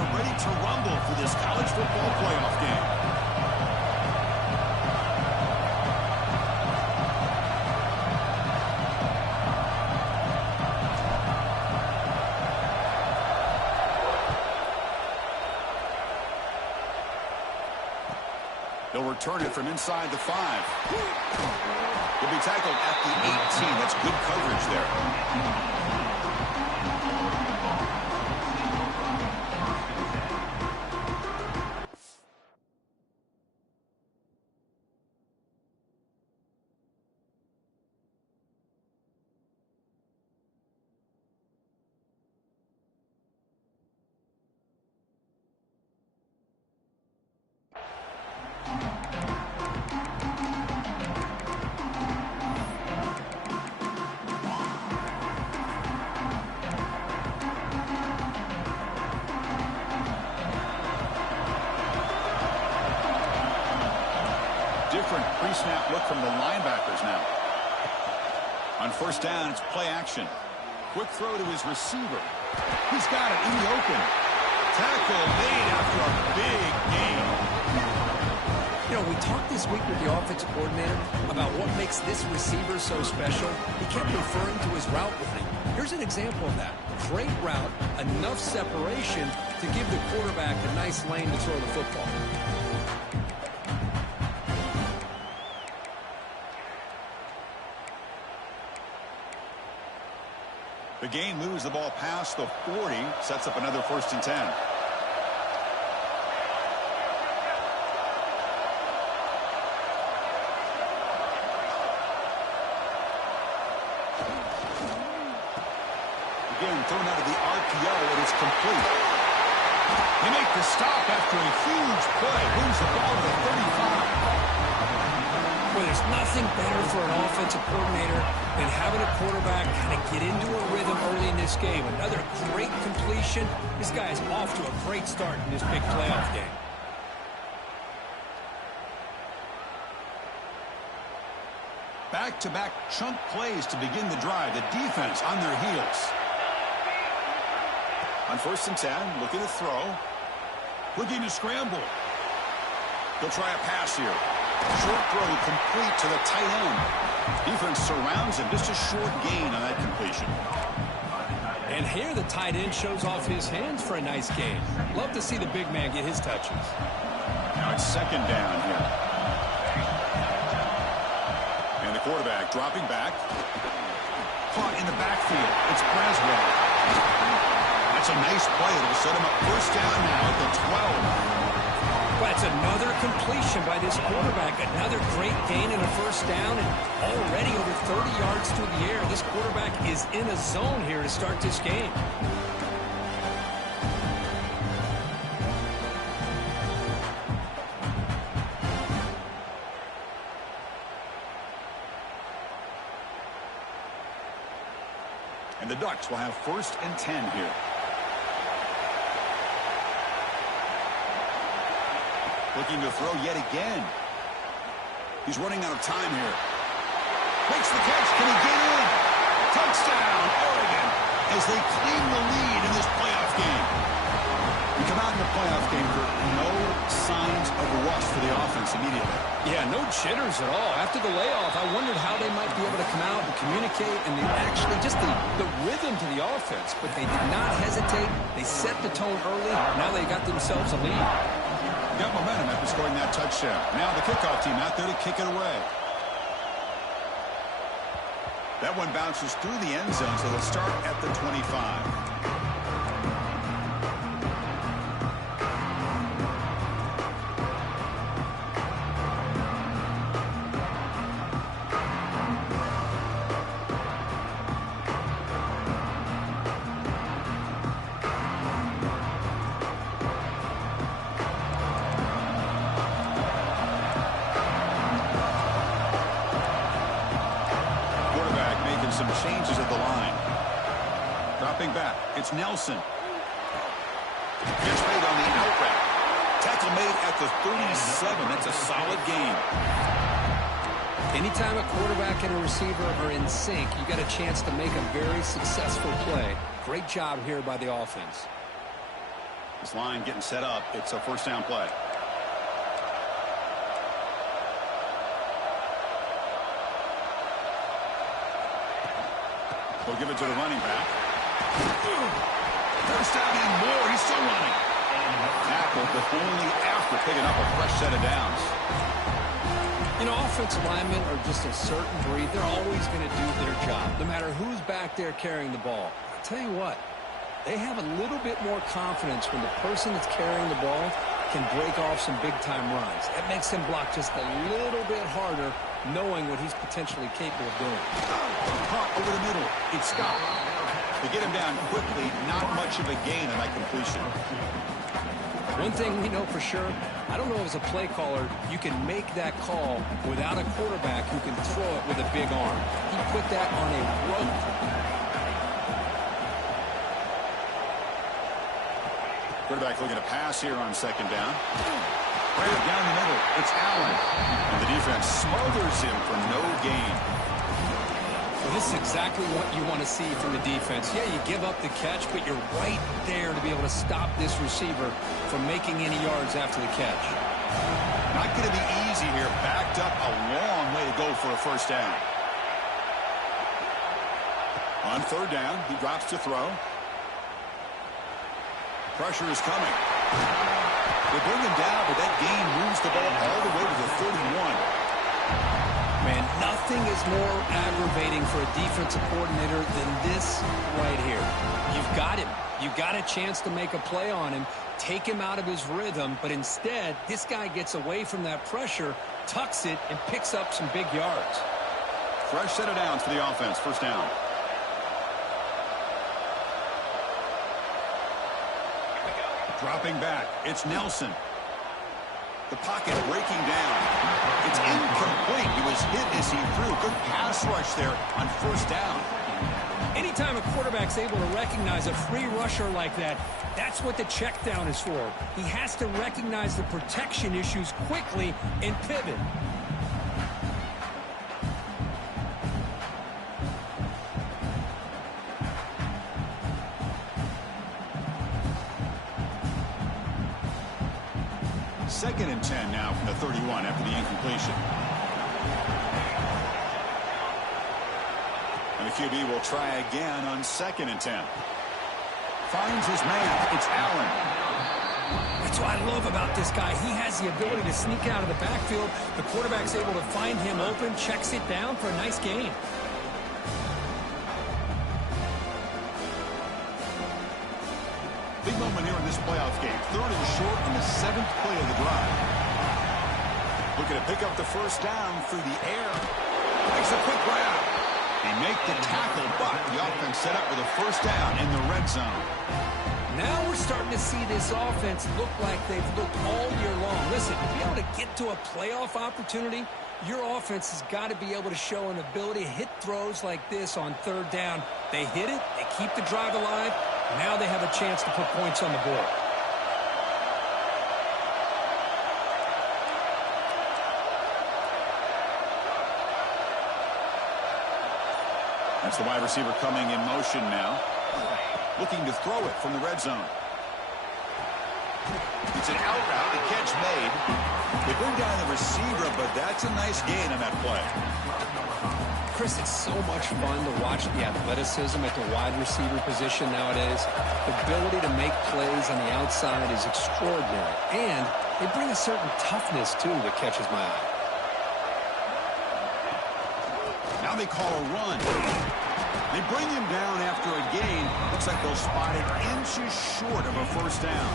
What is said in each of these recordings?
are ready to rumble for this college football playoff game. They'll return it from inside the 5. He'll be tackled at the 18. That's good coverage there. Different pre-snap look from the linebackers now. On first down, it's play action. Quick throw to his receiver. He's got it in the open. Tackle made after a big gain. You know, we talked this week with the offensive coordinator about what makes this receiver so special. He kept referring to his route running. Here's an example of that. Great route, enough separation to give the quarterback a nice lane to throw the football. The game moves the ball past the 40, sets up another 1st and 10. Again, thrown out of the RPO, and it's complete. They make the stop after a huge play. Moves the ball to the 35. Well, there's nothing better for an offensive coordinator than having a quarterback kind of get into a rhythm early in this game. Another great completion. This guy is off to a great start in this big playoff game. Back-to-back chunk plays to begin the drive. The defense on their heels. On 1st and 10, looking to throw. Looking to scramble. They'll try a pass here. Short throw complete to the tight end. Defense surrounds him. Just a short gain on that completion. And here the tight end shows off his hands for a nice gain. Love to see the big man get his touches. Now it's 2nd down here. And the quarterback dropping back. Caught in the backfield. It's Braswell. That's a nice play. It'll set him up 1st down now at the 12. That's another completion by this quarterback. Another great gain in a 1st down, and already over 30 yards through the air. This quarterback is in a zone here to start this game. And the Ducks will have 1st and 10 here. Looking to throw yet again. He's running out of time here. Makes the catch. Can he get in? Touchdown, Oregon, as they claim the lead in this playoff game. We come out in the playoff game for no signs of rust for the offense immediately. Yeah, no jitters at all. After the layoff, I wondered how they might be able to come out and communicate, and they actually just the rhythm to the offense. But they did not hesitate. They set the tone early. Now they got themselves a lead. Got momentum after scoring that touchdown. Now the kickoff team out there to kick it away. That one bounces through the end zone, so they'll start at the 25. Some changes at the line. Dropping back. It's Nelson. Gets made on the out route. Tackle made at the 37. That's a solid game. Anytime a quarterback and a receiver are in sync, you got a chance to make a very successful play. Great job here by the offense. This line getting set up. It's a first down play. They'll give it to the running back. First down and more. He's still running. Tackle, but only after picking up a fresh set of downs. You know, offensive linemen are just a certain breed. They're always going to do their job, no matter who's back there carrying the ball. I'll tell you what, they have a little bit more confidence when the person that's carrying the ball can break off some big-time runs. That makes him block just a little bit harder, knowing what he's potentially capable of doing. Caught over the middle. It's stopped. They get him down quickly. Not much of a gain on that completion. One thing we know for sure, I don't know as a play caller, you can make that call without a quarterback who can throw it with a big arm. He put that on a rope. Quarterback looking to pass here on second down. Right down the middle. It's Allen. And the defense smothers him for no gain. Well, this is exactly what you want to see from the defense. Yeah, you give up the catch, but you're right there to be able to stop this receiver from making any yards after the catch. Not going to be easy here. Backed up a long way to go for a first down. On third down, he drops to throw. Pressure is coming. They bring him down, but that gain moves the ball all the way to the 31. Man, nothing is more aggravating for a defensive coordinator than this right here. You've got him. You've got a chance to make a play on him, take him out of his rhythm, but instead, this guy gets away from that pressure, tucks it, and picks up some big yards. Fresh set of downs for the offense. First down. Dropping back. It's Nelson. The pocket breaking down. It's incomplete. He was hit as he threw. Good pass rush there on first down. Anytime a quarterback's able to recognize a free rusher like that, that's what the check down is for. He has to recognize the protection issues quickly and pivot. Second and 10 now from the 31 after the incompletion. And the QB will try again on second and 10. Finds his man. It's Allen. That's what I love about this guy. He has the ability to sneak out of the backfield. The quarterback's able to find him open, checks it down for a nice gain. Big moment here in this playoff game. Third and short in the 7th play of the drive. Looking to pick up the first down through the air. Makes a quick grab. They make the tackle, but the offense set up with a first down in the red zone. Now we're starting to see this offense look like they've looked all year long. Listen, to be able to get to a playoff opportunity, your offense has got to be able to show an ability to hit throws like this on third down. They hit it, they keep the drive alive. Now they have a chance to put points on the board. That's the wide receiver coming in motion now. Looking to throw it from the red zone. It's an out route. The catch made. They bring down the receiver, but that's a nice gain on that play. Chris, it's so much fun to watch the athleticism at the wide receiver position nowadays. The ability to make plays on the outside is extraordinary. And they bring a certain toughness, too, that catches my eye. Now they call a run. They bring him down after a gain. Looks like they'll spot it inches short of a first down.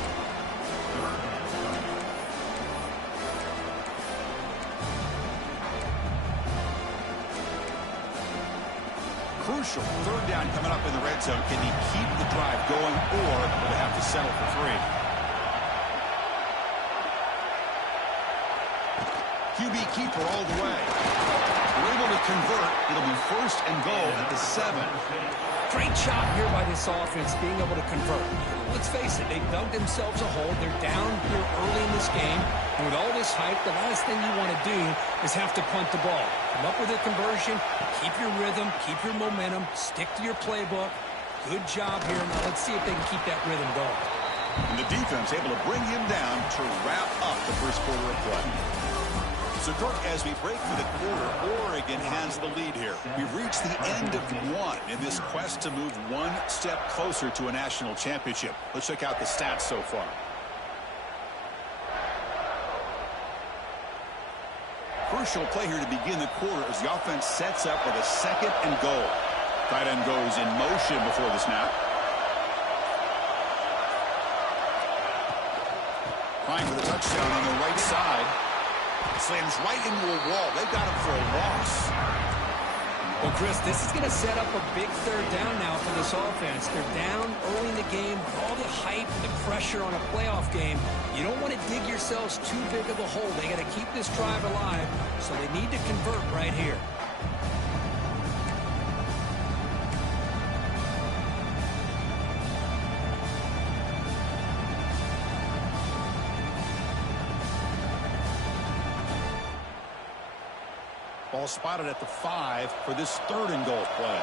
Crucial. Third down coming up in the red zone. Can he keep the drive going, or will they have to settle for 3? QB keeper all the way. We're able to convert. It'll be first and goal at the 7. Great job here by this offense being able to convert. Let's face it, they dug themselves a hole. They're down here early in this game. And with all this hype, the last thing you want to do is have to punt the ball. Come up with a conversion, keep your rhythm, keep your momentum, stick to your playbook. Good job here. Now let's see if they can keep that rhythm going. And the defense able to bring him down to wrap up the first quarter of play. So, Kirk, as we break for the quarter, Oregon has the lead here. We've reached the end of one in this quest to move one step closer to a national championship. Let's check out the stats so far. Crucial play here to begin the quarter as the offense sets up with a 2nd and goal. Tight end goes in motion before the snap. Trying for the touchdown on the right side. Slams right into a wall. They've got him for a loss. Well, Chris, this is going to set up a big 3rd down now for this offense. They're down early in the game. All the hype, the pressure on a playoff game. You don't want to dig yourselves too big of a hole. They got to keep this drive alive, so they need to convert right here. Ball spotted at the 5 for this 3rd and goal play.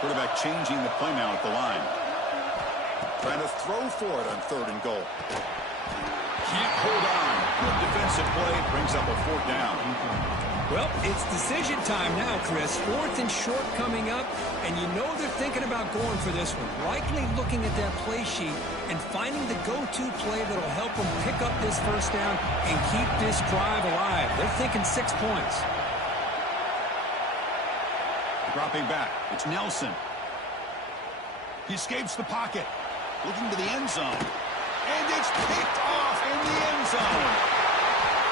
Quarterback changing the play now at the line. Trying to throw for it on 3rd and goal. Can't hold on. Good defensive play. Brings up a 4th down. Well, it's decision time now, Chris. 4th and short coming up, and you know they're thinking about going for this one. Likely looking at that play sheet and finding the go-to play that'll help them pick up this 1st down and keep this drive alive. They're thinking 6 points. Dropping back. It's Nelson. He escapes the pocket. Looking to the end zone. And it's picked off in the end zone.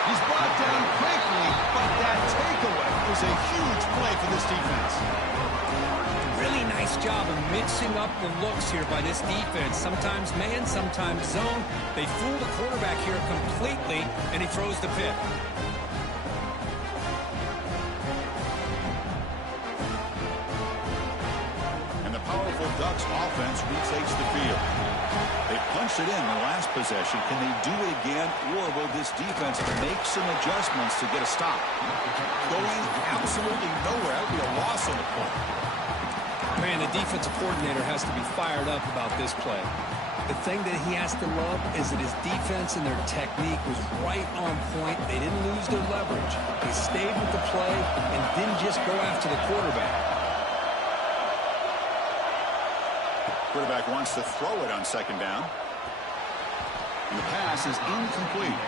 He's brought down quickly, but that takeaway is a huge play for this defense. Really nice job of mixing up the looks here by this defense. Sometimes man, sometimes zone. They fool the quarterback here completely, and he throws the pick. And the powerful Ducks offense retakes the field. They punched it in the last possession. Can they do it again, or will this defense make some adjustments to get a stop? Going absolutely nowhere. That would be a loss on the play. Man, the defensive coordinator has to be fired up about this play. The thing that he has to love is that his defense and their technique was right on point. They didn't lose their leverage. They stayed with the play and didn't just go after the quarterback. Quarterback wants to throw it on 2nd down. And the pass is incomplete.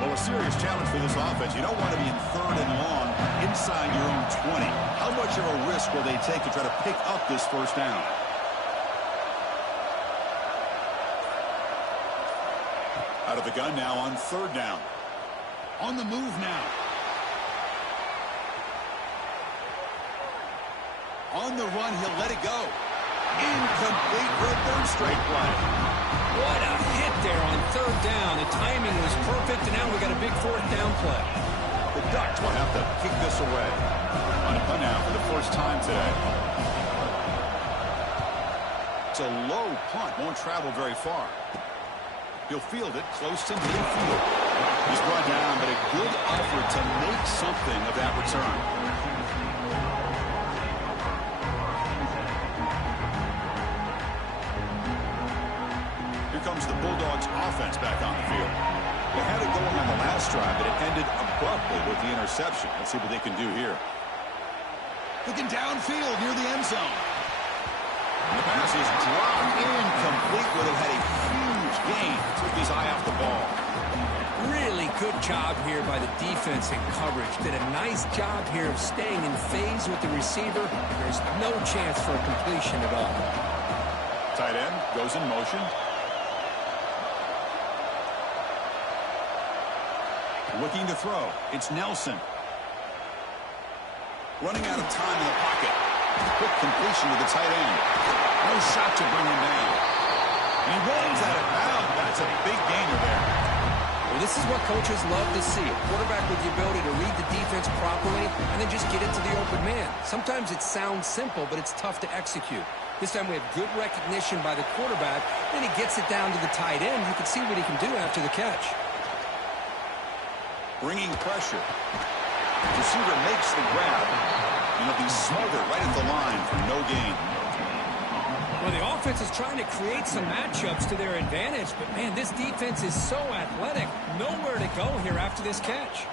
Well, a serious challenge for this offense. You don't want to be in 3rd and long inside your own 20. How much of a risk will they take to try to pick up this 1st down? Out of the gun now on 3rd down. On the move now. On the run, he'll let it go. Incomplete for a 3rd straight play. What a hit there on 3rd down. The timing was perfect, and now we got a big 4th down play. The Ducks will have to kick this away. On a punt now for the first time today. It's a low punt. Won't travel very far. He'll field it close to midfield. He's brought down, but a good effort to make something of that return. Here comes the Bulldogs offense back on the field. They had it going on the last drive, but it ended abruptly with the interception. Let's see what they can do here. Looking downfield near the end zone. And the pass is dropped incomplete, where they had a huge gain. Took his eye off the ball. Really good job here by the defense in coverage. Did a nice job here of staying in phase with the receiver. There's no chance for a completion at all. Tight end goes in motion. Looking to throw. It's Nelson. Running out of time in the pocket. Quick completion to the tight end. No shot to bring him down. And he rolls out of bounds. That's a big gainer there. Well, this is what coaches love to see. A quarterback with the ability to read the defense properly and then just get it to the open man. Sometimes it sounds simple, but it's tough to execute. This time we have good recognition by the quarterback, then he gets it down to the tight end. You can see what he can do after the catch. Bringing pressure. The receiver makes the grab, and he'll be smothered right at the line for no gain. Well, the offense is trying to create some matchups to their advantage, but, man, this defense is so athletic. Nowhere to go here after this catch.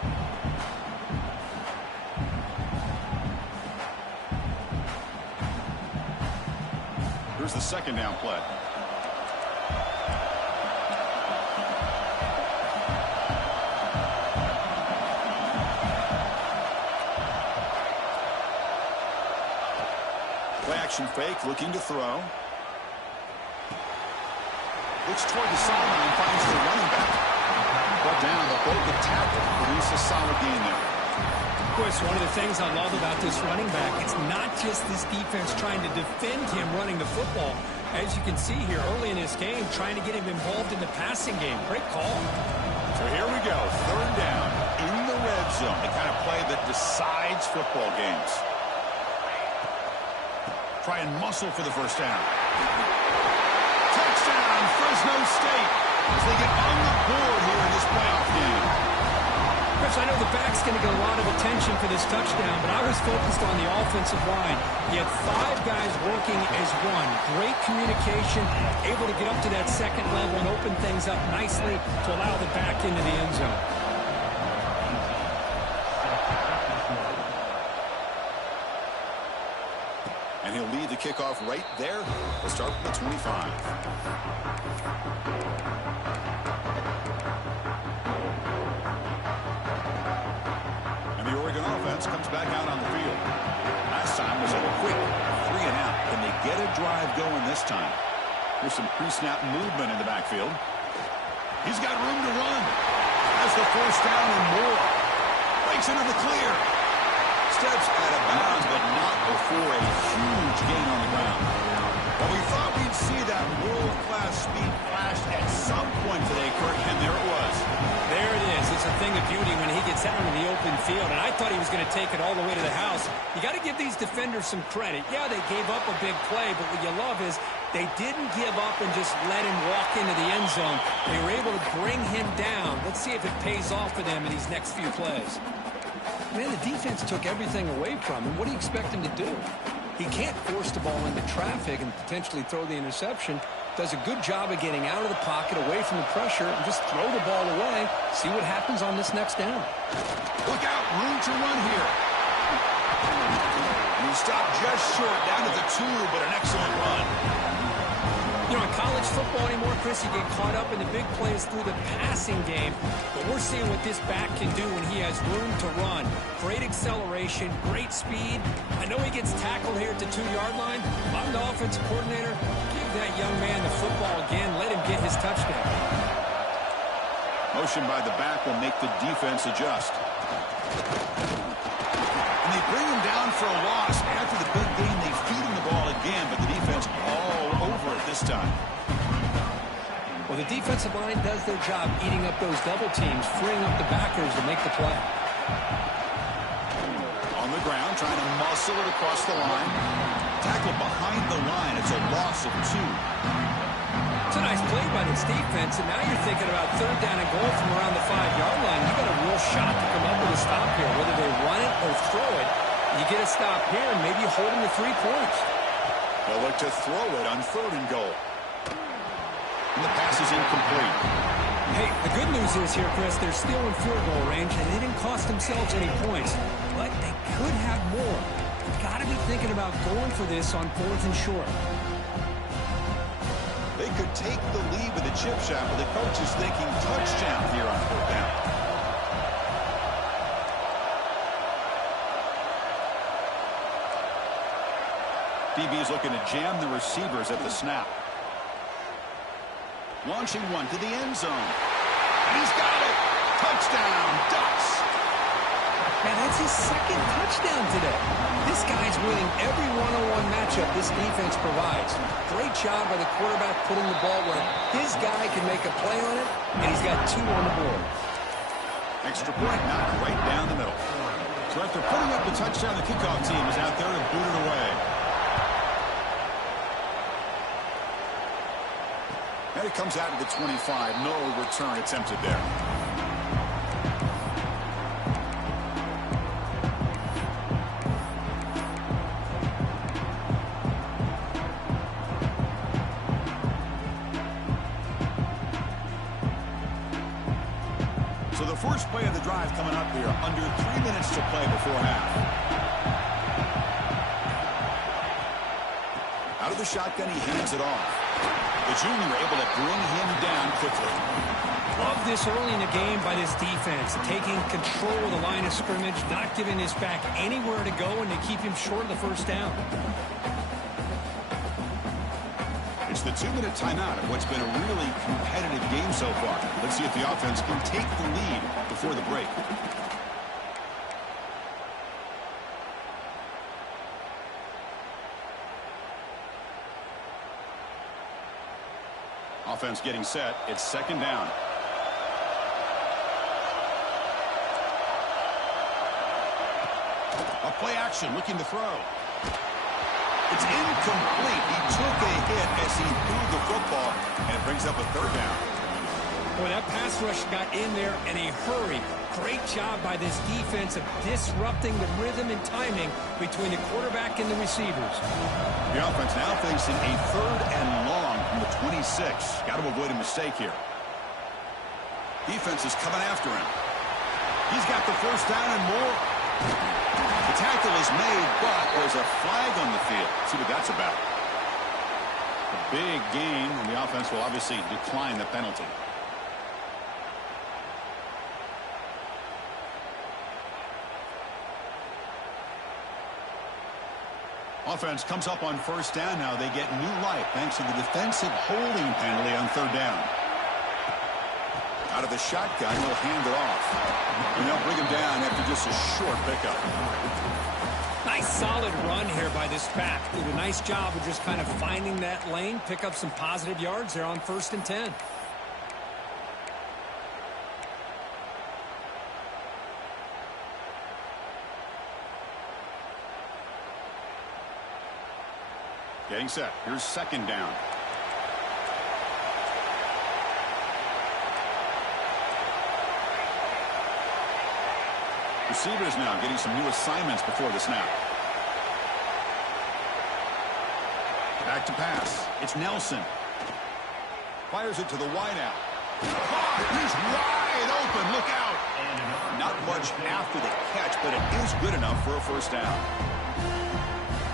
Here's the second down play. Play-action fake, looking to throw. Looks toward the sideline, finds the running back. Brought down, but both the tackle produce a solid gain there. Of course, one of the things I love about this running back, it's not just this defense trying to defend him running the football. As you can see here early in this game, trying to get him involved in the passing game. Great call. So here we go, third down in the red zone. The kind of play that decides football games. Try and muscle for the first down. Touchdown, Fresno State, as they get on the board here in this playoff game. Chris, I know the back's going to get a lot of attention for this touchdown, but I was focused on the offensive line. You had 5 guys working as one. Great communication, able to get up to that second level and open things up nicely to allow the back into the end zone. And he'll lead the kickoff right there. We'll start with the 25. And the Oregon offense comes back out on the field. Last time was a quick 3 and out. Can they get a drive going this time? Here's some pre-snap movement in the backfield. He's got room to run. Has the first down and more. Breaks into the clear. Steps out of bounds, but not before a huge gain on the ground. Well, we thought we'd see that world-class speed flashed at some point today, Kurt, and there it was. There it is. It's a thing of beauty when he gets out in the open field, and I thought he was going to take it all the way to the house. You got to give these defenders some credit. Yeah, they gave up a big play, but what you love is they didn't give up and just let him walk into the end zone. They were able to bring him down. Let's see if it pays off for them in these next few plays. Man, the defense took everything away from him. What do you expect him to do? He can't force the ball into traffic and potentially throw the interception. Does a good job of getting out of the pocket, away from the pressure, and just throw the ball away. See what happens on this next down. Look out, room to run here. And he stopped just short, down to the 2, but an excellent run. You know, in college football anymore, Chris, you get caught up in the big plays through the passing game. But we're seeing what this back can do when he has room to run. Great acceleration, great speed. I know he gets tackled here at the 2-yard line. I'm the offensive coordinator. Give that young man the football again. Let him get his touchdown. Motion by the back will make the defense adjust. And they bring him down for a loss. After the big gain, they feed him the ball again, but the defense all over it this time. Well, the defensive line does their job eating up those double teams, freeing up the backers to make the play. On the ground, trying to muscle it across the line. Tackle behind the line. It's a loss of 2. It's a nice play by this defense, and now you're thinking about third down and goal from around the 5-yard line. You got a real shot to come up with a stop here, whether they run it or throw it. You get a stop here, and maybe you hold them to 3 points. They'll look to throw it on 3rd and goal. And the pass is incomplete. Hey, the good news is here, Chris, they're still in field goal range, and they didn't cost themselves any points. But they could have more. You've got to be thinking about going for this on 4th and short. They could take the lead with a chip shot, but the coach is thinking touchdown here on 4th down. DB is looking to jam the receivers at the snap. Launching one to the end zone. And he's got it. Touchdown, Ducks. Man, they That's his second touchdown today. This guy's winning every one-on-one matchup this defense provides. Great job by the quarterback putting the ball where his guy can make a play on it, and he's got 2 on the board. Extra point knocked right down the middle. So after putting up the touchdown, the kickoff team is out there to boot it away. And it comes out to the 25. No return attempted there. So the first play of the drive coming up here. Under 3 minutes to play before half. Out of the shotgun, he hands it off. The junior able to bring him down quickly. Love this early in the game by this defense. Taking control of the line of scrimmage, not giving his back anywhere to go, and to keep him short of the first down. It's the 2-minute timeout of what's been a really competitive game so far. Let's see if the offense can take the lead before the break. Offense getting set. It's second down. A play action looking to throw. It's incomplete. He took a hit as he threw the football, and it brings up a third down. Boy, that pass rush got in there in a hurry. Great job by this defense of disrupting the rhythm and timing between the quarterback and the receivers. The offense now facing a 3rd and long from the 26. Got to avoid a mistake here. Defense is coming after him. He's got the first down and more. The tackle is made, but there's a flag on the field. Let's see what that's about. A big gain, and the offense will obviously decline the penalty. Offense comes up on first down now. They get new life thanks to the defensive holding penalty on 3rd down. Out of the shotgun, he'll hand it off. And they'll bring him down after just a short pickup. Nice solid run here by this back. Did a nice job of just kind of finding that lane, pick up some positive yards there on 1st and 10. Getting set. Here's second down. Receivers now getting some new assignments before the snap. Back to pass. It's Nelson. Fires it to the wideout. He's wide open. Look out. Not much after the catch, but it is good enough for a first down.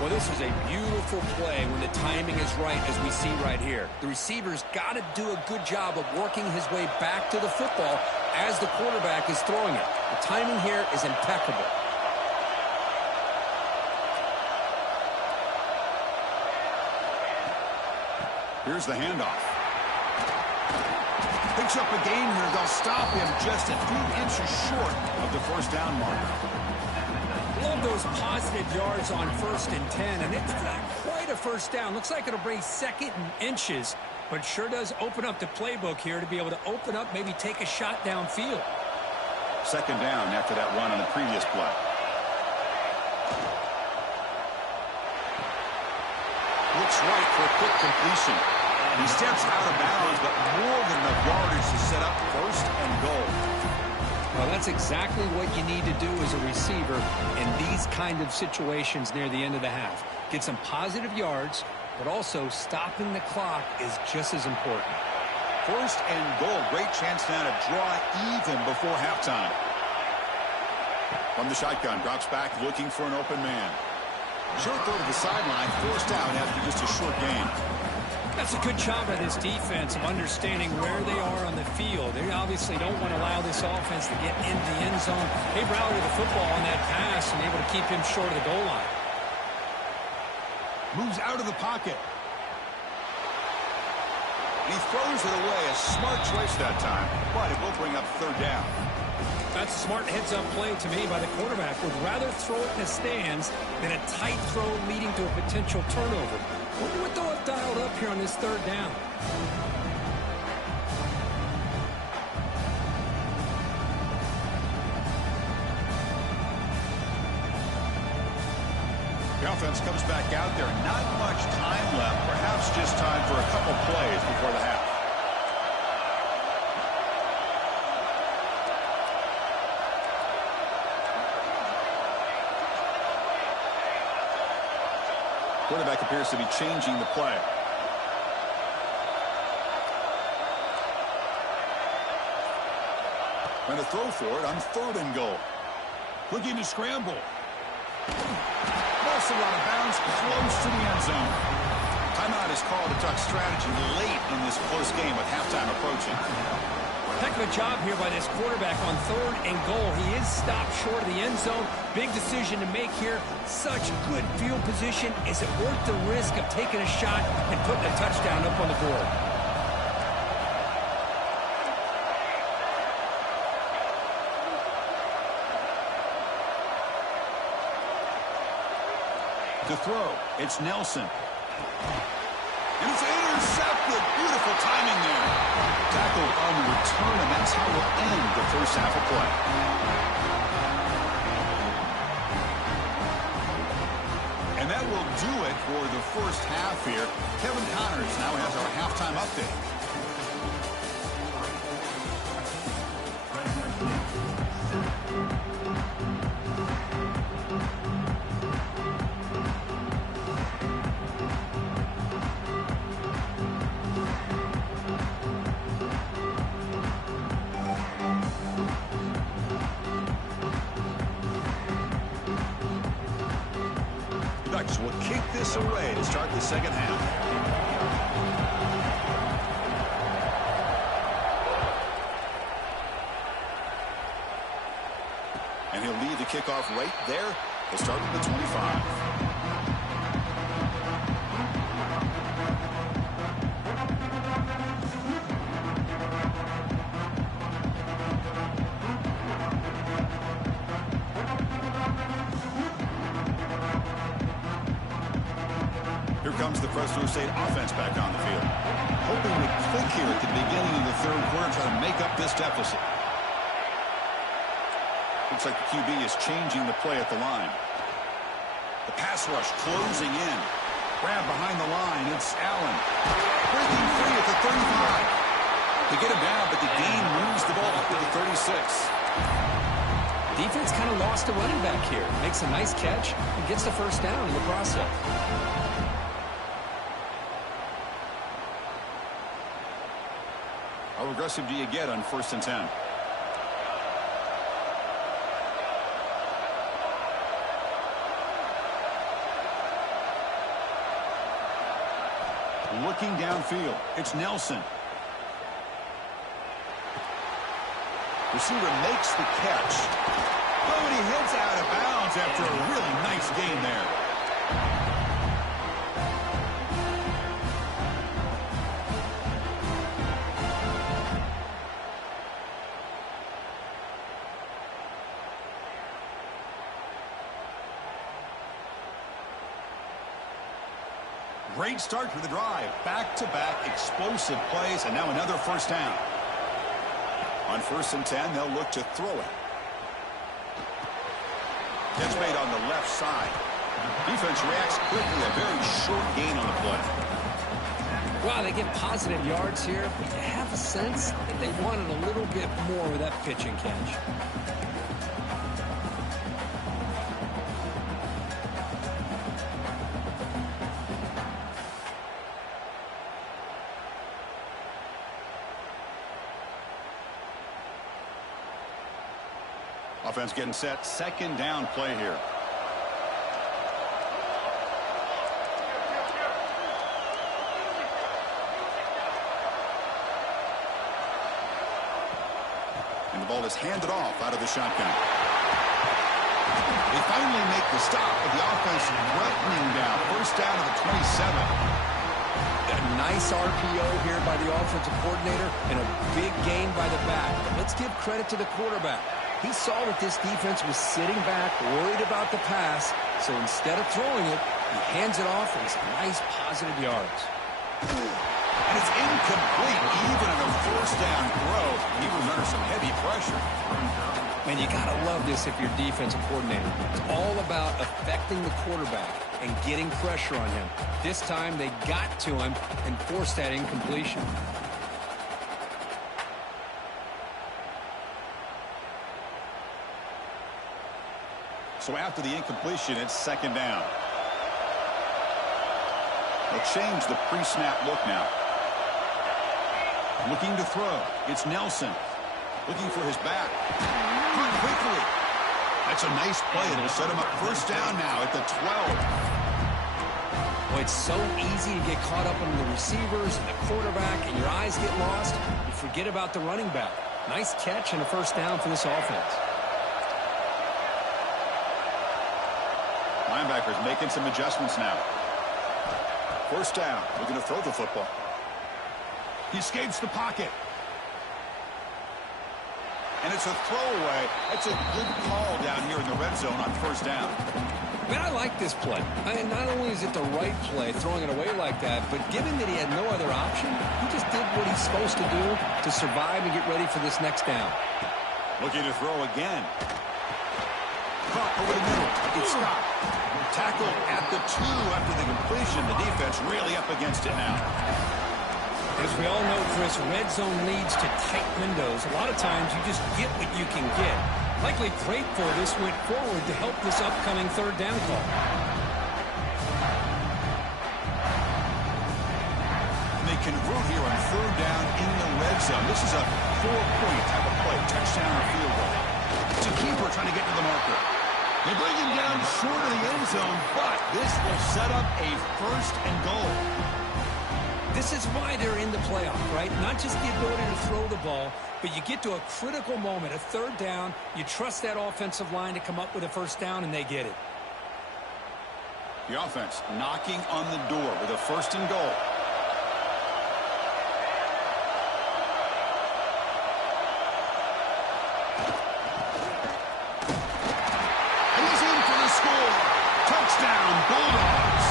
Well, this is a beautiful play when the timing is right, as we see right here. The receiver's got to do a good job of working his way back to the football as the quarterback is throwing it. The timing here is impeccable. Here's the handoff. Picks up a gain here. They'll stop him just a few inches short of the first down marker. Love those positive yards on 1st and 10, and it's not quite a first down. Looks like it'll bring 2nd and inches, but sure does open up the playbook here to be able to open up, maybe take a shot downfield. Second down after that run on the previous play. Looks right for a quick completion. He steps out of bounds, but more than enough yardage to set up 1st and goal. Well, that's exactly what you need to do as a receiver in these kind of situations near the end of the half. Get some positive yards, but also stopping the clock is just as important. 1st and goal. Great chance now to draw even before halftime. From the shotgun, drops back looking for an open man. Short throw to the sideline, forced out after just a short gain. That's a good job by this defense of understanding where they are on the field. They obviously don't want to allow this offense to get into the end zone. They rallied the football on that pass and able to keep him short of the goal line. Moves out of the pocket. He throws it away. A smart choice that time, but it will bring up 3rd down. That's a smart heads-up play to me by the quarterback. Would rather throw it in the stands than a tight throw leading to a potential turnover. Wonder what they'll have dialed up here on this third down. The offense comes back out there. Not much time left. Perhaps just time for a couple plays before the half. Quarterback appears to be changing the play. Trying to throw for it on 3rd and goal. Looking to scramble. Ball's out of bounds, close to the end zone. Timeout is called to talk strategy late in this close game with halftime approaching. Heck of a job here by this quarterback on 3rd and goal. He is stopped short of the end zone. Big decision to make here. Such good field position. Is it worth the risk of taking a shot and putting a touchdown up on the board? To throw, it's Nelson. And it's intercepted. Beautiful timing there. Tackled on the return, and that's how we'll end the first half of play. And that will do it for the first half here. Kevin Connors now has our halftime update. Ducks will kick this away to start the second half. And he'll lead the kickoff right there. He'll start at the 25. Here comes the Fresno State offense back on the field. Hoping to click here at the beginning of the third quarter, try to make up this deficit. Looks like the QB is changing the play at the line. The pass rush closing in. Grab behind the line. It's Allen. Breaking free at the 35. They get him down, but the gain moves the ball up to the 36. Defense kind of lost a running back here. Makes a nice catch and gets the first down in the process. How aggressive do you get on 1st and 10? Looking downfield, it's Nelson. Receiver makes the catch. Oh, and he heads out of bounds after a really nice game there. Great start to the drive. Back-to-back explosive plays, and now another first down. On 1st and 10, they'll look to throw it. It's made on the left side. Defense reacts quickly. A very short gain on the play. Wow, they get positive yards here, but you have a sense that they wanted a little bit more with that pitch and catch. Offense getting set. Second down play here. And the ball is handed off out of the shotgun. They finally make the stop, but the offense threatening down. First down to the 27. A nice RPO here by the offensive coordinator and a big gain by the back. But let's give credit to the quarterback. He saw that this defense was sitting back, worried about the pass, so instead of throwing it, he hands it off and some nice positive yards. And it's incomplete, even in a first down throw. He was under some heavy pressure. Man, you got to love this if you're defensive coordinator. It's all about affecting the quarterback and getting pressure on him. This time they got to him and forced that incompletion. So after the incompletion, it's second down. They'll change the pre-snap look now. Looking to throw. It's Nelson. Looking for his back. Quickly. That's a nice play. It'll set him up first down now at the 12. Well, it's so easy to get caught up in the receivers and the quarterback, and your eyes get lost. You forget about the running back. Nice catch and a first down for this offense. Linebackers making some adjustments now. First down. Looking to throw the football. He escapes the pocket. And it's a throwaway. That's a good call down here in the red zone on first down. Man, I like this play. Not only is it the right play, throwing it away like that, but given that he had no other option, he just did what he's supposed to do to survive and get ready for this next down. Looking to throw again. Caught over the middle. It's stopped. Tackle at the 2 after the completion. The defense really up against it now. As we all know, Chris, red zone leads to tight windows. A lot of times you just get what you can get. Likely great for this went forward to help this upcoming third down call. They convert here on third down in the red zone. This is a 4-point type of play. Touchdown or field goal. It's a keeper trying to get to the marker. They bring him down short of the end zone, but this will set up a first and goal. This is why they're in the playoff, right? Not just the ability to throw the ball, but you get to a critical moment, a third down, you trust that offensive line to come up with a first down, and they get it. The offense knocking on the door with a first and goal. Touchdown, Bulldogs.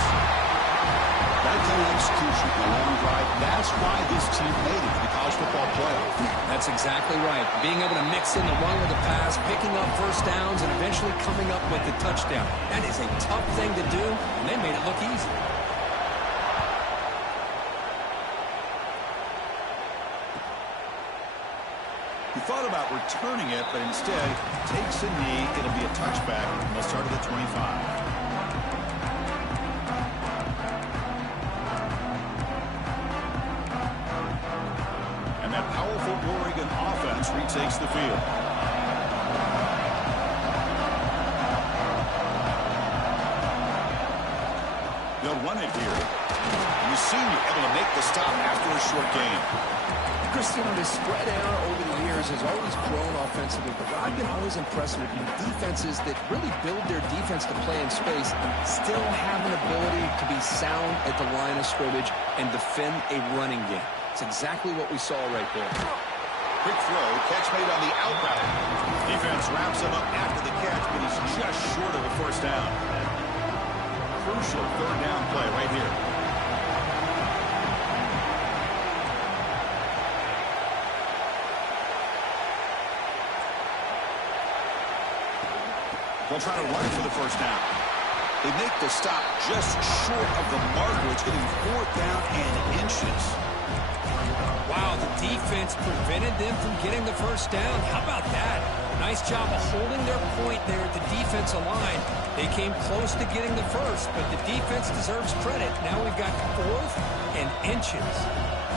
That kind of execution, a long drive, that's why this team made it to the college football playoff. That's exactly right. Being able to mix in the run with the pass, picking up first downs, and eventually coming up with the touchdown. That is a tough thing to do, and they made it look easy. He thought about returning it, but instead takes a knee. It'll be a touchback, and they'll start at the 25. That powerful Oregon offense retakes the field. They'll run it here. And the senior able to make the stop after a short gain. Christian, the spread out over the years has always grown offensively, but I've been always impressed with defenses that really build their defense to play in space and still have an ability to be sound at the line of scrimmage and defend a running game. It's exactly what we saw right there. Quick throw, catch made on the out route. Defense wraps him up after the catch, but he's just short of a first down. Crucial third down play right here. They'll try to run for the first down. They make the stop just short of the marker. It's getting fourth down and inches. Wow, the defense prevented them from getting the first down. How about that? Nice job of holding their point there at the defensive line. They came close to getting the first, but the defense deserves credit. Now we've got fourth and inches.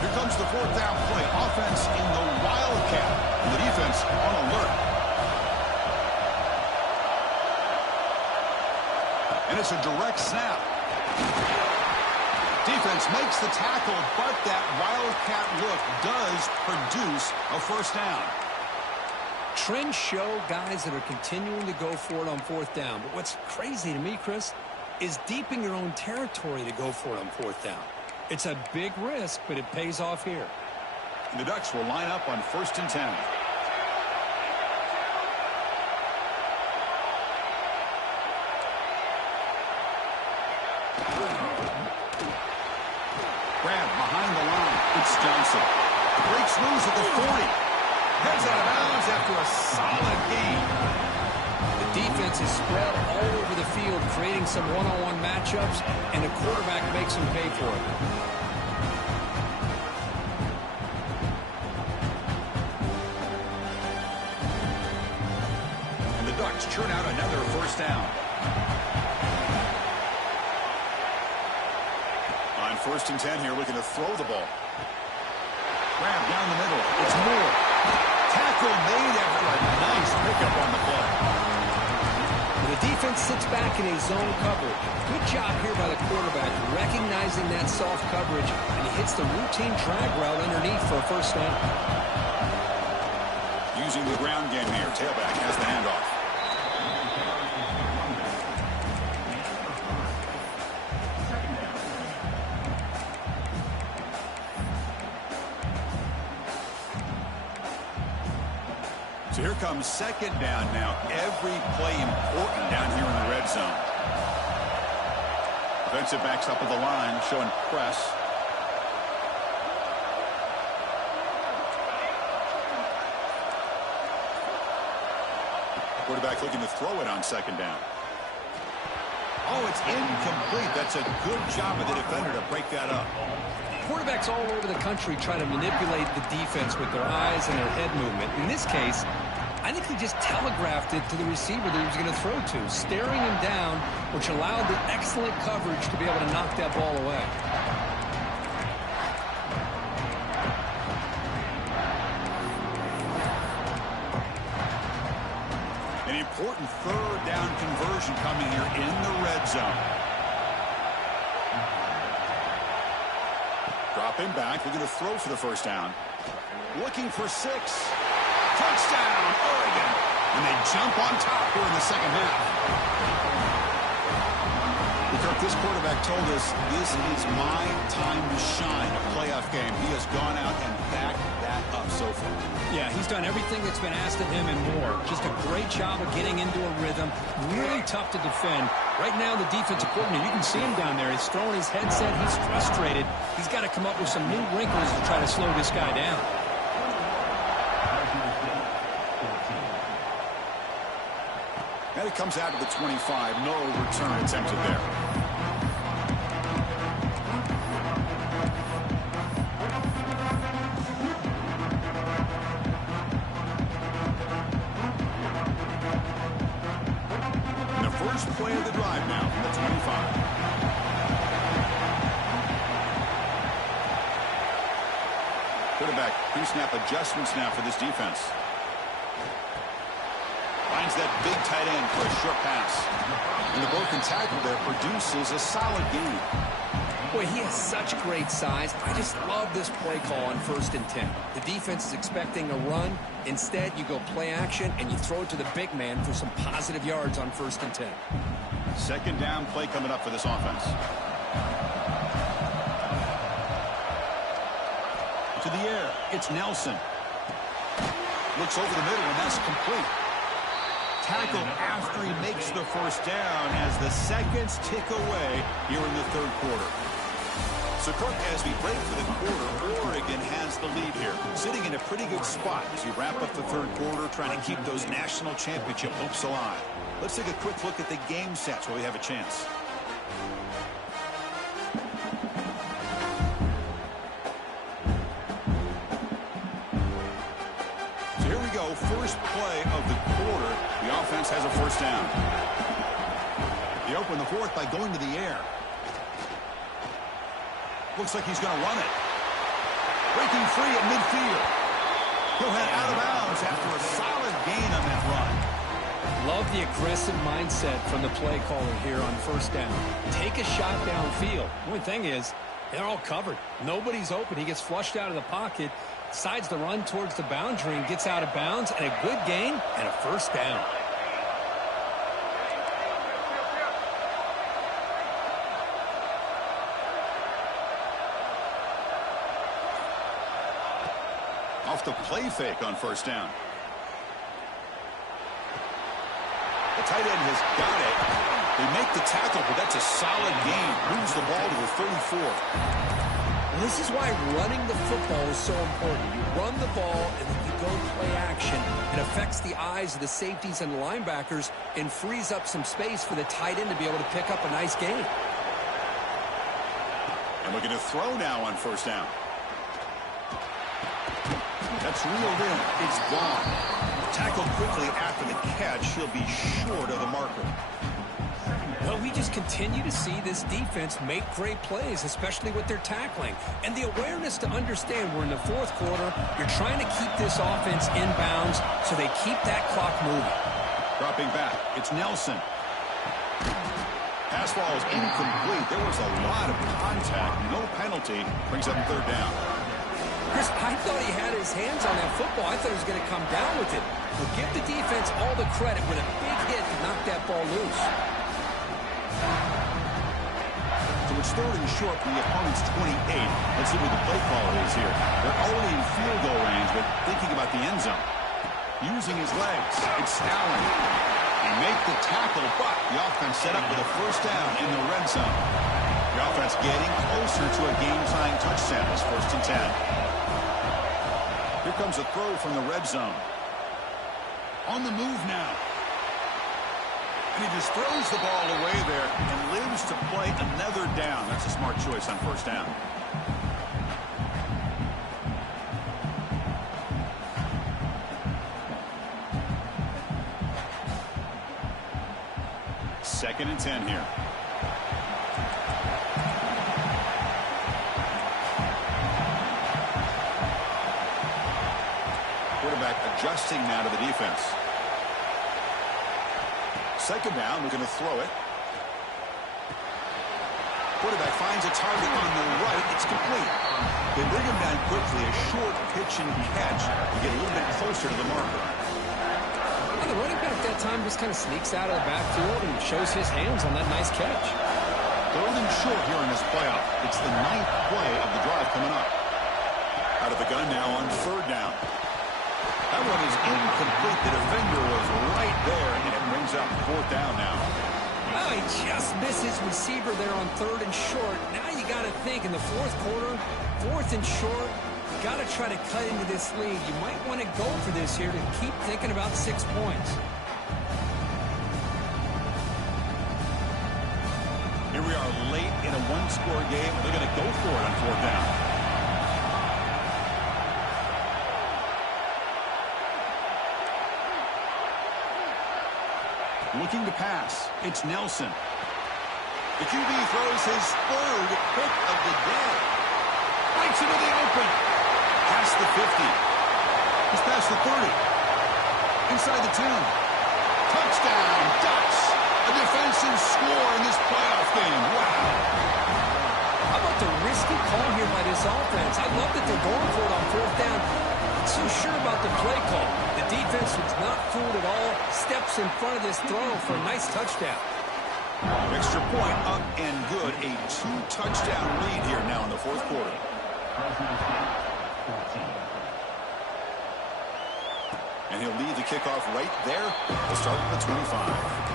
Here comes the fourth down play. Offense in the Wildcat. And the defense on alert. And it's a direct snap. Defense makes the tackle, but that Wildcat look does produce a first down. Trends show guys that are continuing to go for it on fourth down. But what's crazy to me, Chris, is deep in your own territory to go for it on fourth down. It's a big risk, but it pays off here. And the Ducks will line up on 1st and 10. Grab behind the line. It's Johnson. Breaks loose at the 40. Heads out of bounds after a solid gain. The defense is spread all over the field, creating some one-on-one matchups, and the quarterback makes them pay for it. And the Ducks churn out another first down. On 1st and 10 here, looking to throw the ball. Grab down the middle. It's Moore. Tackle made after a nice pickup on the play. The defense sits back in a zone cover. Good job here by the quarterback, recognizing that soft coverage, and he hits the routine drag route underneath for a first down. Using the ground game here. Tailback has the handoff. So here comes 2nd down now. Every play important down here in the red zone. Defensive backs up at the line, showing press. Quarterback looking to throw it on 2nd down. Oh, it's incomplete. That's a good job of the defender to break that up. Quarterbacks all over the country try to manipulate the defense with their eyes and their head movement. In this case, I think he just telegraphed it to the receiver that he was going to throw to, staring him down, which allowed the excellent coverage to be able to knock that ball away. An important 3rd down conversion coming here in the red zone. Dropping back, looking to throw for the first down. Looking for 6. Touchdown, Oregon. And they jump on top here in the 2nd half. Kirk, this quarterback told us this is my time to shine, a playoff game. He has gone out and backed that up so far. Yeah, he's done everything that's been asked of him and more. Just a great job of getting into a rhythm. Really tough to defend. Right now, the defensive coordinator, you can see him down there. He's throwing his headset. He's frustrated. He's got to come up with some new wrinkles to try to slow this guy down. And it comes out to the 25. No return attempted there. And the first play of the drive now from the 25. Quarterback pre-snap adjustments now for this defense. Finds that big tight end for a short pass. And the broken tackle there produces a solid gain. Boy, he has such great size. I just love this play call on 1st and 10. The defense is expecting a run. Instead, you go play action, and you throw it to the big man for some positive yards on 1st and 10. 2nd down play coming up for this offense. To the air, it's Nelson. Looks over the middle, and that's complete. Tackle after he makes the first down as the seconds tick away here in the 3rd quarter. So, Kirk, as we break for the quarter, Oregon has the lead here, sitting in a pretty good spot as we wrap up the 3rd quarter, trying to keep those national championship hopes alive. Let's take a quick look at the game sets while we have a chance. So here we go, first play of the quarter. The offense has a first down. They open the 4th by going to the air. Looks like he's going to run it. Breaking free at midfield. He'll head out of bounds after a solid gain on that run. Love the aggressive mindset from the play caller here on 1st down. Take a shot downfield. The only thing is, they're all covered. Nobody's open. He gets flushed out of the pocket, decides to run towards the boundary and gets out of bounds, and a good gain and a first down. Off the play fake on 1st down. The tight end has got it. They make the tackle, but that's a solid gain. Moves the ball to the 34. And this is why running the football is so important. You run the ball, and then you go play action. It affects the eyes of the safeties and the linebackers and frees up some space for the tight end to be able to pick up a nice gain. And looking to throw now on first down. That's reeled in. It's gone. Tackled quickly after the catch. He'll be short of the marker. Well, we just continue to see this defense make great plays, especially with their tackling. And the awareness to understand we're in the fourth quarter, you're trying to keep this offense in bounds so they keep that clock moving. Dropping back, it's Nelson. Pass ball is incomplete. There was a lot of contact. No penalty. Brings up third down. Chris, I thought he had his hands on that football. I thought he was going to come down with it. But give the defense all the credit with a big hit to knock that ball loose. So it's third and short from the opponent's 28. Let's see what the play call is here. They're already in field goal range, but thinking about the end zone. Using his legs, it's Allen. He made the tackle, but the offense set up with a first down in the red zone. The offense getting closer to a game-tying touchdown. It's 1st and 10. Here comes a throw from the red zone. On the move now. And he just throws the ball away there and lives to play another down. That's a smart choice on first down. Second and 10 here. Quarterback adjusting now to the defense. Second down, we're going to throw it. Quarterback finds a target on the right. It's complete. They bring him down quickly. A short pitch and catch to get a little bit closer to the marker. The running back that time just kind of sneaks out of the backfield and shows his hands on that nice catch. Third and short here in this playoff. It's the 9th play of the drive coming up. Out of the gun now on third down. That one is incomplete. The defender was right there, and it brings up fourth down now. Oh, he just missed his receiver there on third and short. Now you got to think in the fourth quarter, fourth and short, you got to try to cut into this lead. You might want to go for this here to keep thinking about 6 points. Here we are late in a one-score game. They're going to go for it on fourth down. Looking to pass. It's Nelson. The QB throws his third pick of the day. Breaks into the open. Past the 50. He's past the 30. Inside the 10. Touchdown, Ducks. A defensive score in this playoff game. Wow. How about the risky call here by this offense? I love that they're going for it on fourth down. Not so sure about the play call. The defense was not fooled at all. Steps in front of this throw for a nice touchdown. Extra point up and good. A 2-touchdown lead here now in the fourth quarter. And he'll lead the kickoff right there. We'll start with the 25.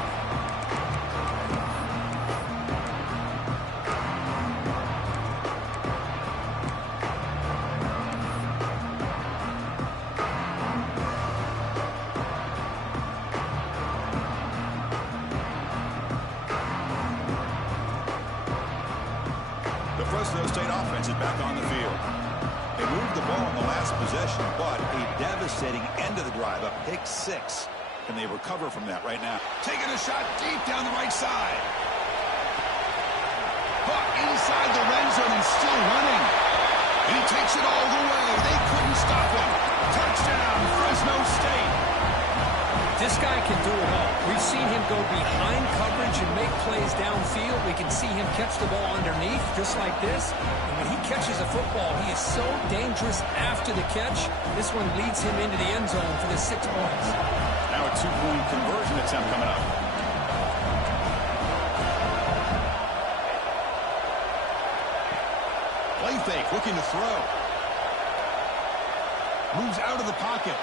The Fresno State offense is back on the field. They moved the ball in the last possession, but a devastating end of the drive, a pick 6. Can they recover from that right now? Taking a shot deep down the right side. Caught inside the red zone and still running. He takes it all the way. They couldn't stop him. Touchdown, Fresno State. This guy can do it all. We've seen him go behind coverage and make plays downfield. We can see him catch the ball underneath, just like this. And when he catches a football, he is so dangerous after the catch. This one leads him into the end zone for the 6 points. Now a 2-point conversion attempt coming up. Play fake, looking to throw. Moves out of the pocket.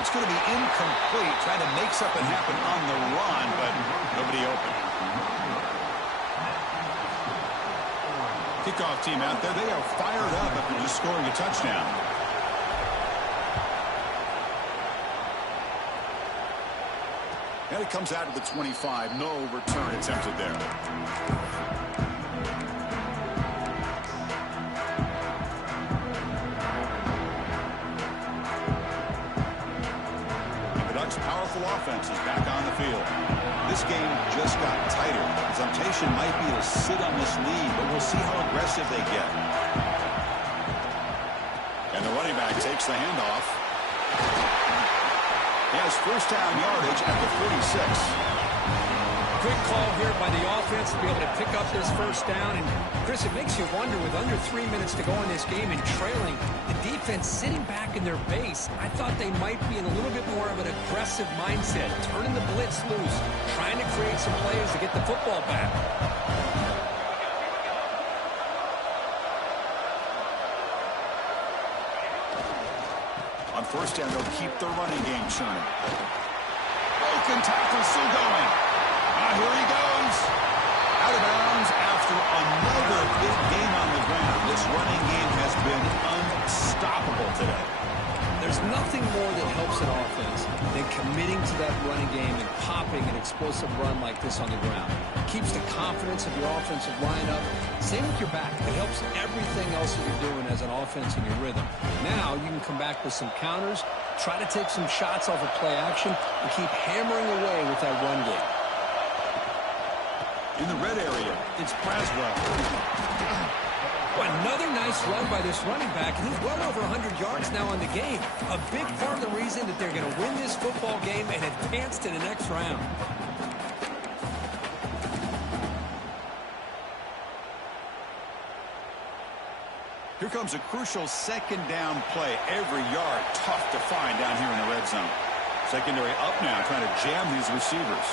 It's going to be incomplete, trying to make something happen on the run, but kickoff team out there. They are fired up after just scoring a touchdown. And it comes out of the 25. No return attempted there. Powerful offense is back on the field. This game just got tighter. The temptation might be to sit on this lead, but we'll see how aggressive they get. And the running back takes the handoff. He has first down yardage at the 46. Quick call here by the offense to be able to pick up this first down. And, Chris, it makes you wonder, with under 3 minutes to go in this game and trailing, the defense sitting back in their base, I thought they might be in a little bit more of an aggressive mindset, turning the blitz loose, trying to create some plays to get the football back. On first down, they'll keep their running game churning. Broken tackle still going. Here he goes. Out of bounds after another big game on the ground. This running game has been unstoppable today. There's nothing more that helps an offense than committing to that running game and popping an explosive run like this on the ground. It keeps the confidence of your offensive line up. Same with your back. It helps everything else that you're doing as an offense in your rhythm. Now you can come back with some counters, try to take some shots off of play action, and keep hammering away with that run game. In the red area, it's Braswell. Another nice run by this running back, and he's well over 100 yards now in the game. A big part of the reason that they're going to win this football game and advance to the next round. Here comes a crucial second down play. Every yard tough to find down here in the red zone. Secondary up now, trying to jam these receivers.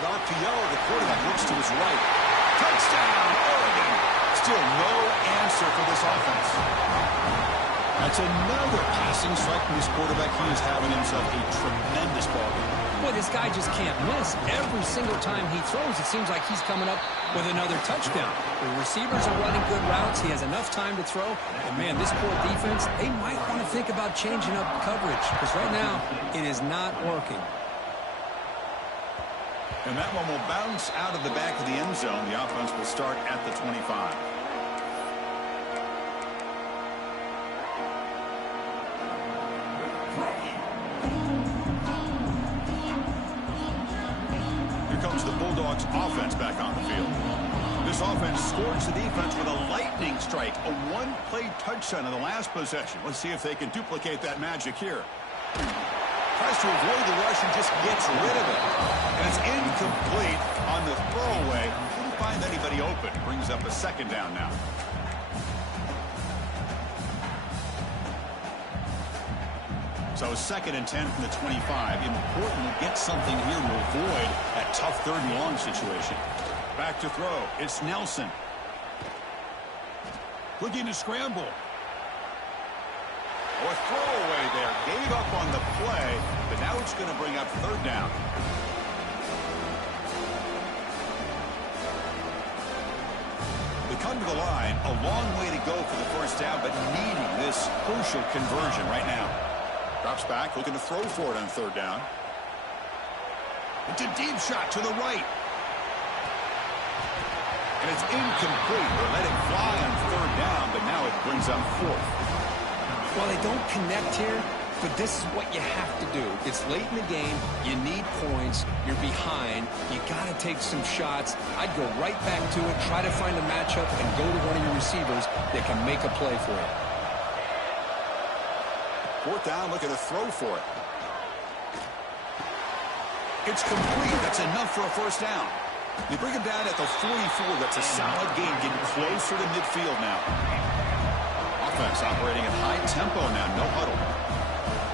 RPO, the quarterback looks to his right. Touchdown, Oregon. Still no answer for this offense. That's another passing strike from this quarterback. He is having himself a tremendous ball game. Boy, this guy just can't miss. Every single time he throws, it seems like he's coming up with another touchdown. The receivers are running good routes. He has enough time to throw. And, man, this poor defense, they might want to think about changing up coverage, because right now it is not working. And that one will bounce out of the back of the end zone. The offense will start at the 25. Here comes the Bulldogs offense back on the field. This offense scores the defense with a lightning strike. A one-play touchdown in the last possession. Let's see if they can duplicate that magic here. Tries to avoid the rush and just gets rid of it. And it's incomplete on the throwaway. Couldn't find anybody open. Brings up a second down now. So 2nd and 10 from the 25. Important to get something here to avoid that tough 3rd and long situation. Back to throw. It's Nelson. Looking to scramble. A throwaway there. Gave up on the play, but now it's going to bring up 3rd down. They come to the line. A long way to go for the first down, but needing this crucial conversion right now. Drops back, looking to throw for it on 3rd down. It's a deep shot to the right. And it's incomplete. They let it fly on 3rd down, but now it brings up 4th. Well, they don't connect here, but this is what you have to do. It's late in the game. You need points. You're behind. You got to take some shots. I'd go right back to it, try to find a matchup, and go to one of your receivers that can make a play for you. 4th down, looking to throw for it. It's complete. That's enough for a first down. They bring him down at the 44. That's a solid game, getting closer to midfield now. Offense operating at high tempo now, no huddle.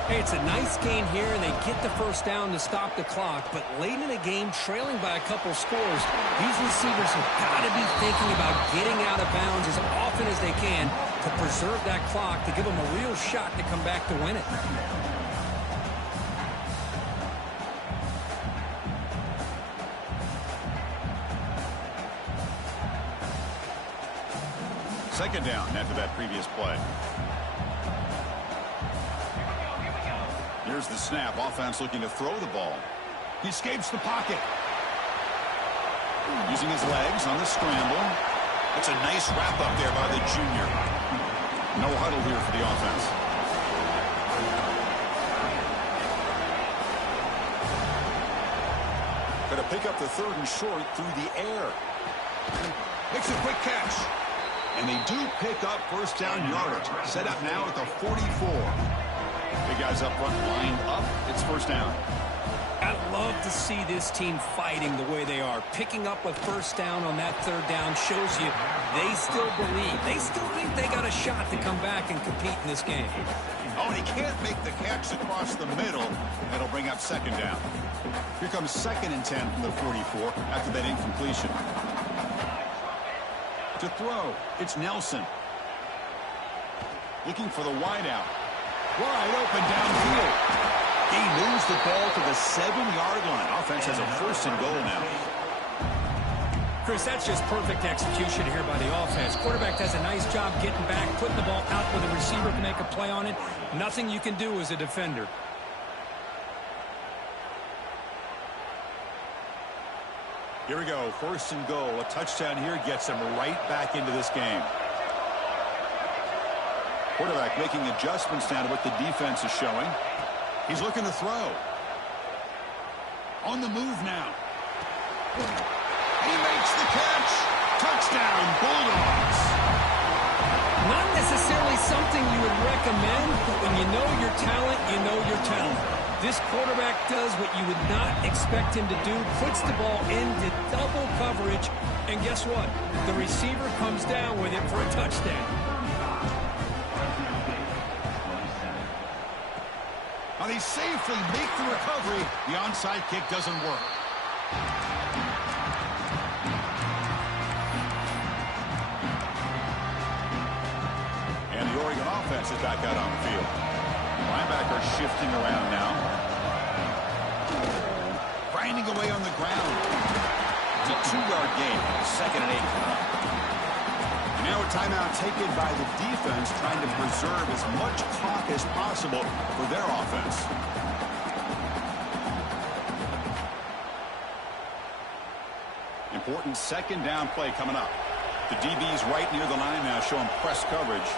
Hey, it's a nice gain here, and they get the first down to stop the clock. But late in the game, trailing by a couple scores, these receivers have got to be thinking about getting out of bounds as often as they can to preserve that clock, to give them a real shot to come back to win it. Second down after that previous play. Here's the snap. Offense looking to throw the ball. He escapes the pocket. Using his legs on the scramble. It's a nice wrap up there by the junior. No huddle here for the offense. Going to pick up the 3rd and short through the air. Makes a quick catch. And they do pick up first down yardage. Set up now at the 44. Big guys up front lined up. It's first down. I love to see this team fighting the way they are. Picking up a first down on that 3rd down shows you they still believe. They still think they got a shot to come back and compete in this game. Oh, and he can't make the catch across the middle. That'll bring up second down. Here comes 2nd and 10 from the 44 after that incompletion. To throw, it's Nelson. Looking for the wideout. Wide open downfield. He moves the ball to the 7-yard line. Offense has a 1st and goal now. Chris, that's just perfect execution here by the offense. Quarterback does a nice job getting back, putting the ball out where the receiver can make a play on it. Nothing you can do as a defender. Here we go, 1st and goal. A touchdown here gets him right back into this game. Quarterback making adjustments now to what the defense is showing. He's looking to throw. On the move now. He makes the catch. Touchdown, Bulldogs. Not necessarily something you would recommend, but when you know your talent, you know your talent. This quarterback does what you would not expect him to do, puts the ball into double coverage, and guess what? The receiver comes down with it for a touchdown. Now they safely make the recovery. The onside kick doesn't work. And the Oregon offense is back out on the field. Linebacker shifting around now. Grinding away on the ground. It's a 2-yard gain. 2nd and 8 coming up. Now a timeout taken by the defense, trying to preserve as much clock as possible for their offense. Important 2nd down play coming up. The DB's right near the line now, showing press coverage.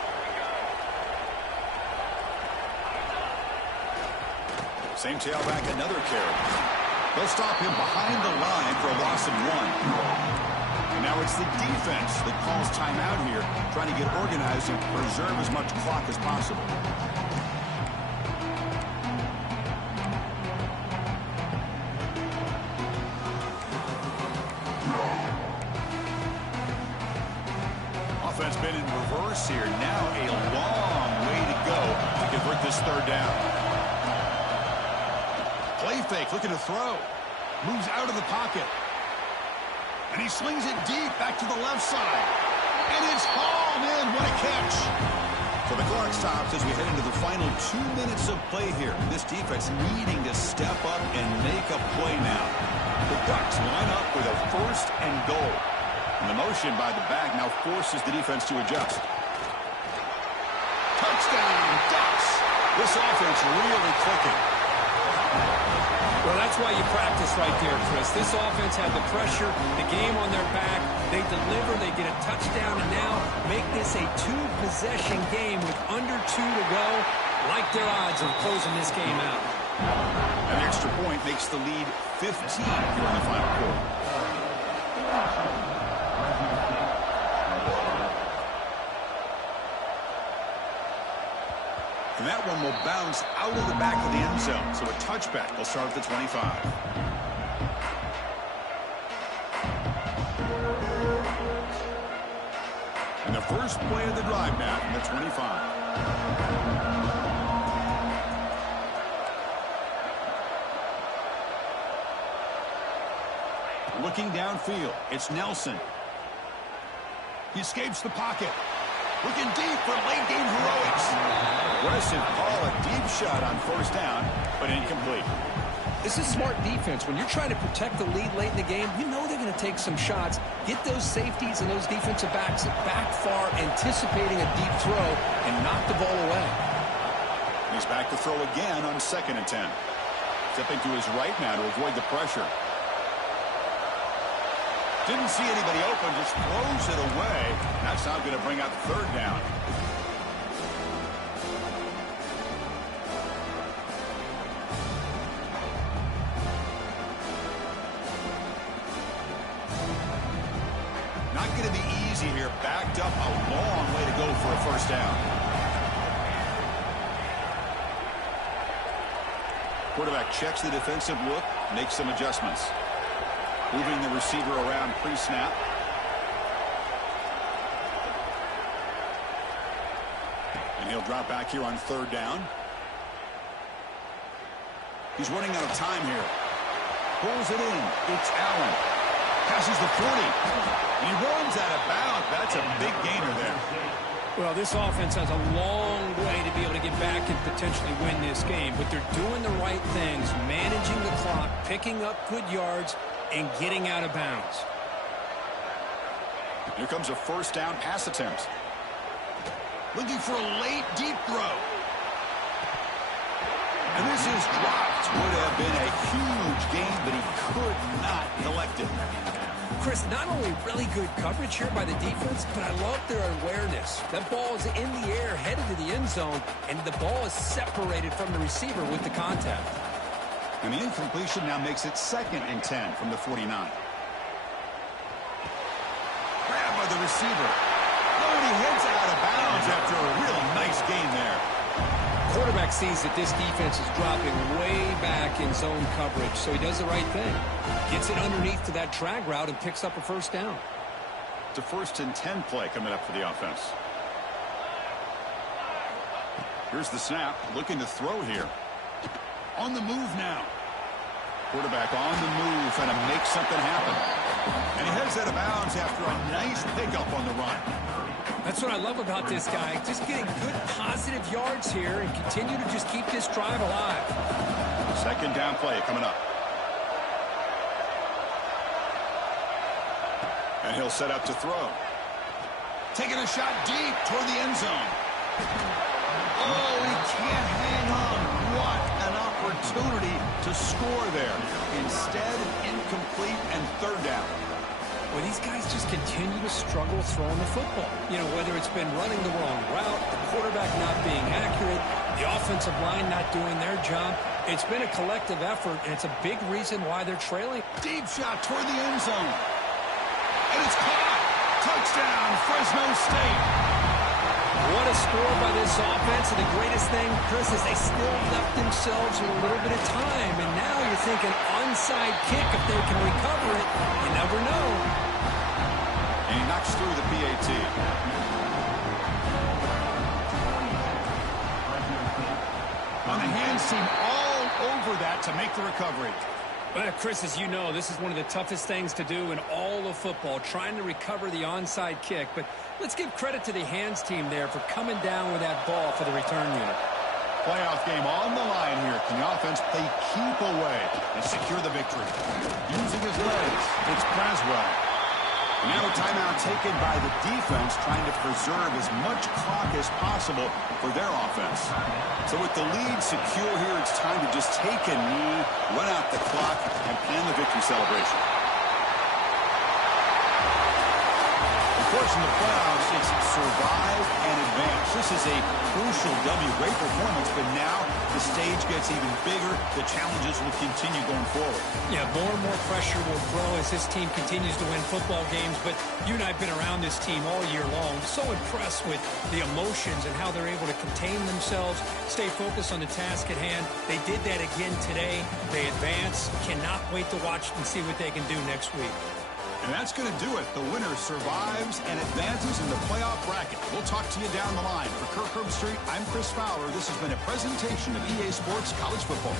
Same tailback, another carry. They'll stop him behind the line for a loss of 1. And now it's the defense that calls timeout here, trying to get organized and preserve as much clock as possible. Offense been in reverse here. Now a long way to go to convert this 3rd down. Play fake, looking to throw. Moves out of the pocket. And he slings it deep back to the left side. And it's hauled in. What a catch. So the clock stops as we head into the final 2 minutes of play here. This defense needing to step up and make a play now. The Ducks line up with a 1st and goal. And the motion by the back now forces the defense to adjust. Touchdown, Ducks. This offense really clicking. Well, that's why you practice right there, Chris. This offense had the pressure, the game on their back. They deliver, they get a touchdown, and now make this a 2-possession game with under 2 to go. Like their odds of closing this game out. An extra point makes the lead 15 here in the final quarter. And that one will bounce out of the back of the end zone. So a touchback will start at the 25. And the first play of the drive now from the 25. Looking downfield, it's Nelson. He escapes the pocket. Looking deep for late game heroics. Aggressive call, a deep shot on 1st down, but incomplete. This is smart defense. When you're trying to protect the lead late in the game, you know they're going to take some shots, get those safeties and those defensive backs back far, anticipating a deep throw, and knock the ball away. He's back to throw again on 2nd and 10. Stepping to his right now to avoid the pressure. Didn't see anybody open, just throws it away. That's not going to bring up 3rd down. Not going to be easy here. Backed up a long way to go for a 1st down. Quarterback checks the defensive look, makes some adjustments. Moving the receiver around pre-snap. And he'll drop back here on 3rd down. He's running out of time here. Pulls it in. It's Allen. Passes the 40. He runs out of bounds. That's a big gainer there. Well, this offense has a long way to be able to get back and potentially win this game, but they're doing the right things, managing the clock, picking up good yards, and getting out of bounds. Here comes a 1st down pass attempt. Looking for a late deep throw. And this is dropped. Would have been a huge gain, but he could not collect it. Chris, not only really good coverage here by the defense, but I love their awareness. That ball is in the air, headed to the end zone, and the ball is separated from the receiver with the contact. And the incompletion now makes it 2nd and 10 from the 49. Grab by the receiver. Oh, and he heads out of bounds after a real nice gain there. Quarterback sees that this defense is dropping way back in zone coverage, so he does the right thing. Gets it underneath to that drag route and picks up a 1st down. It's a 1st and 10 play coming up for the offense. Here's the snap, looking to throw here. On the move now. Quarterback on the move, trying to make something happen. And he heads out of bounds after a nice pickup on the run. That's what I love about this guy. Just getting good positive yards here and continue to just keep this drive alive. 2nd down play coming up. And he'll set up to throw. Taking a shot deep toward the end zone. Oh, he can't hang on. What an opportunity to score there. Instead, incomplete and 3rd down. Well, these guys just continue to struggle throwing the football. You know, whether it's been running the wrong route, the quarterback not being accurate, the offensive line not doing their job. It's been a collective effort, and it's a big reason why they're trailing. Deep shot toward the end zone. And it's caught. Touchdown, Fresno State. What a score by this offense, and the greatest thing, Chris, is they still left themselves with a little bit of time, and now you're thinking onside kick if they can recover it. You never know. And he knocks through the PAT. On the hands team all over that to make the recovery. Well, Chris, as you know, this is one of the toughest things to do in all of football, trying to recover the onside kick. But let's give credit to the hands team there for coming down with that ball for the return unit. Playoff game on the line here. Can the offense play keep away and secure the victory? Using his legs, it's Braswell. And now a timeout taken by the defense, trying to preserve as much clock as possible for their offense. So with the lead secure here, it's time to just take a knee, run out the clock, and plan the victory celebration. Of course, in the playoffs, it's survive and advance. This is a crucial W. Great performance, but now the stage gets even bigger. The challenges will continue going forward. Yeah, more and more pressure will grow as this team continues to win football games. But you and I have been around this team all year long. So impressed with the emotions and how they're able to contain themselves, stay focused on the task at hand. They did that again today. They advance. Cannot wait to watch and see what they can do next week. And that's going to do it. The winner survives and advances in the playoff bracket. We'll talk to you down the line. For Kirk Herbstreit, I'm Chris Fowler. This has been a presentation of EA Sports College Football.